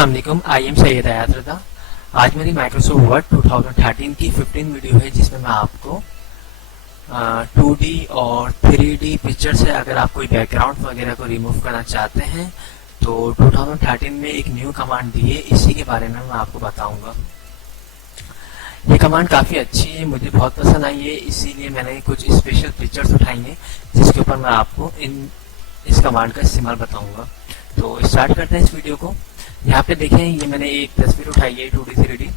अस्सलाम वालेकुम, I am Syed हयात रज़ा। आज मेरी माइक्रोसॉफ्ट वर्ड 2013 की 15 वीडियो है जिसमें मैं आपको 2D और 3D पिक्चर से अगर आप कोई बैकग्राउंड वगैरह को रिमूव करना चाहते हैं तो 2013 में एक न्यू कमांड दी है, इसी के बारे में मैं आपको बताऊंगा। ये कमांड काफ़ी अच्छी है, मुझे बहुत पसंद आई है, इसीलिए मैंने कुछ स्पेशल पिक्चर्स उठाई हैं जिसके ऊपर मैं आपको इस कमांड का इस्तेमाल बताऊंगा। तो स्टार्ट करते हैं इस वीडियो को। यहाँ पे देखें, ये मैंने एक तस्वीर उठाई है 2D 3D।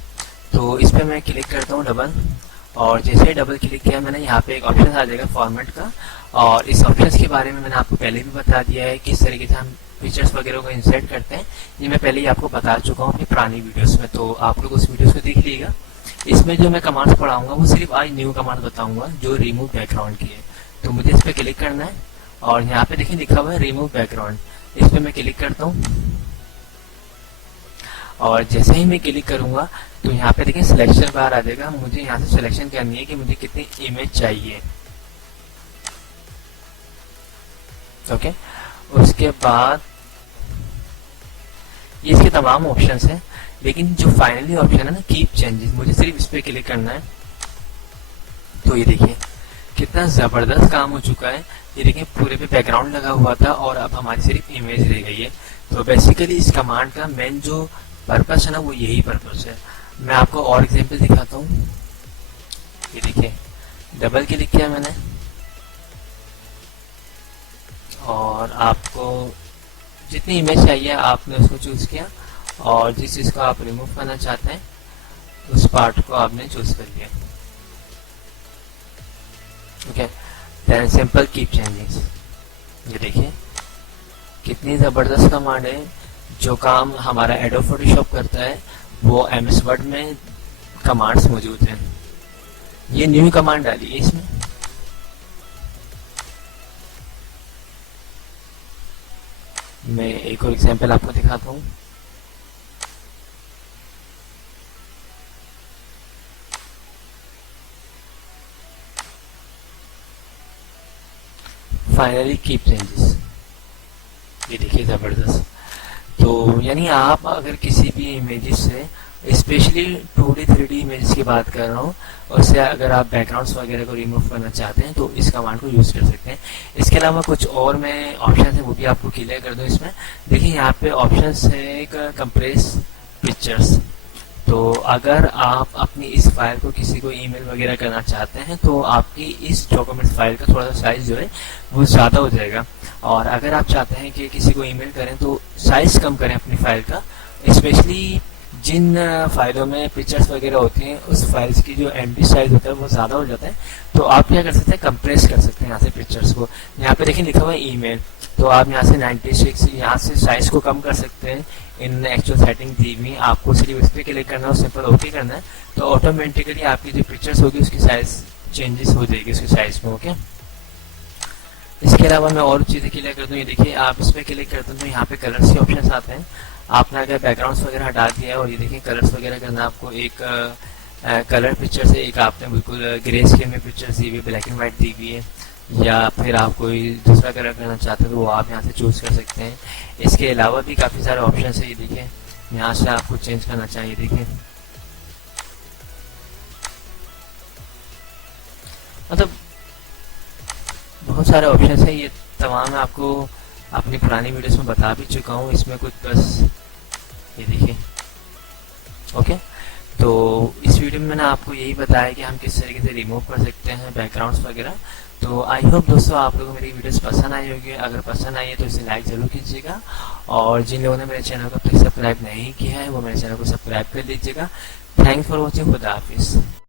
तो इस पर मैं क्लिक करता हूँ डबल, और जैसे ही डबल क्लिक किया मैंने यहाँ पे एक ऑप्शन आ जाएगा फॉर्मेट का, और इस ऑप्शन के बारे में मैंने आपको पहले भी बता दिया है किस तरीके से हम पिक्चर्स वगैरह को इंसर्ट करते हैं। ये मैं पहले ही आपको बता चुका हूँ अपनी पुरानी वीडियोस में, तो आप लोग उस वीडियोस को देख लीजिएगा। इसमें जो मैं कमांड्स पढ़ाऊंगा वो सिर्फ आज न्यू कमांड बताऊंगा जो रिमूव बैकग्राउंड की है। तो मुझे इस पर क्लिक करना है, और यहाँ पे देखिए लिखा हुआ है रिमूव बैकग्राउंड, इस पर मैं क्लिक करता हूँ। और जैसे ही मैं क्लिक करूंगा तो यहाँ पे देखिए सिलेक्शन बार आ जाएगा। मुझे यहाँ से सिलेक्शन करनी है कि मुझे कितनी इमेज चाहिए। ओके, उसके बाद ये इसके तमाम ऑप्शंस हैं, लेकिन जो फाइनली ऑप्शन है ना कीप चेंजेस, मुझे सिर्फ इस पे क्लिक करना है। तो ये देखिए कितना जबरदस्त काम हो चुका है। ये देखिए पूरे पे बैकग्राउंड लगा हुआ था और अब हमारी सिर्फ इमेज रह गई है। तो बेसिकली इस कमांड का मेन जो पर्पस है ना वो यही पर्पस है। मैं आपको और एग्जांपल दिखाता हूँ। ये देखिए डबल क्लिक किया मैंने, और आपको जितनी इमेज चाहिए आपने उसको चूज किया, और जिस चीज को आप रिमूव करना चाहते हैं उस पार्ट को आपने चूज कर लिया। Okay, then simple keep changing. ये देखिए कितनी जबरदस्त कमांड है। जो काम हमारा एडोब फोटोशॉप करता है वो एमएस वर्ड में कमांड्स मौजूद हैं। ये न्यू कमांड डाली है इसमें। मैं एक और एग्जांपल आपको दिखाता हूँ। फाइनली कीप चेंजेस, ये देखिए जबरदस्त। तो यानी आप अगर किसी भी इमेजेस से, स्पेशली 2D 3D इमेजेस की बात कर रहा हूँ, उससे अगर आप बैकग्राउंड्स वगैरह को रिमूव करना चाहते हैं तो इस कमांड को यूज कर सकते हैं। इसके अलावा कुछ और मैं ऑप्शन है वो भी आपको क्लियर कर दूं। इसमें देखिए यहाँ पे ऑप्शन है एक कंप्रेस पिक्चर्स। तो अगर आप अपनी इस फाइल को किसी को ईमेल वगैरह करना चाहते हैं तो आपकी इस डॉक्यूमेंट फाइल का थोड़ा सा साइज जो है वो ज़्यादा हो जाएगा। और अगर आप चाहते हैं कि किसी को ईमेल करें तो साइज कम करें अपनी फाइल का, स्पेशली जिन फाइलों में पिक्चर्स वगैरह होती हैं उस फाइल्स की जो एमबी साइज होता है वो ज़्यादा हो जाता है। तो आप क्या कर सकते हैं, कंप्रेस कर सकते हैं यहाँ से पिक्चर्स को। यहाँ पे देखिए लिखा हुआ है ईमेल, तो आप यहाँ से 96 यहाँ से साइज को कम कर सकते हैं। इन एक्चुअल सेटिंग दी हुई, आपको सिर्फ इस पर क्लिक करना है और सिंपल ओके करना है, तो ऑटोमेटिकली आपकी जो पिक्चर्स होगी उसकी साइज चेंजेस हो जाएगी उसकी साइज में। ओके, इसके अलावा मैं और चीज़ें क्लियर कर दूँ। ये देखिए आप इस पर क्लिक करते हैं तो यहाँ पे कलर्स के ऑप्शन आते हैं। आपने अगर बैकग्राउंड्स वगैरह हटा दिया है और ये देखिए कलर्स वगैरह करना, आपको एक कलर पिक्चर से एक आपने बिल्कुल ग्रे स्केल में पिक्चर्स दी हुई, ब्लैक एंड वाइट दी हुई है, या फिर आप कोई दूसरा कलर करना चाहते हैं तो वो आप यहाँ से चूज कर सकते हैं। इसके अलावा भी काफ़ी सारे ऑप्शन है। ये देखिए यहाँ से आपको चेंज करना चाहिए, देखिए मतलब बहुत सारे ऑप्शन है। ये तमाम मैं आपको अपनी पुरानी वीडियोस में बता भी चुका हूँ। इसमें कुछ बस ये देखिए। ओके, तो इस वीडियो में मैंने आपको यही बताया कि हम किस तरीके से रिमूव कर सकते हैं बैकग्राउंड्स वगैरह। तो आई होप दोस्तों आप लोगों को मेरी वीडियोस पसंद आई होगी। अगर पसंद आई है तो इसे लाइक ज़रूर कीजिएगा, और जिन लोगों ने मेरे चैनल को अब तक सब्सक्राइब नहीं किया है वो मेरे चैनल को सब्सक्राइब कर लीजिएगा। थैंक्स फॉर वॉचिंग, खुदा हाफिज़।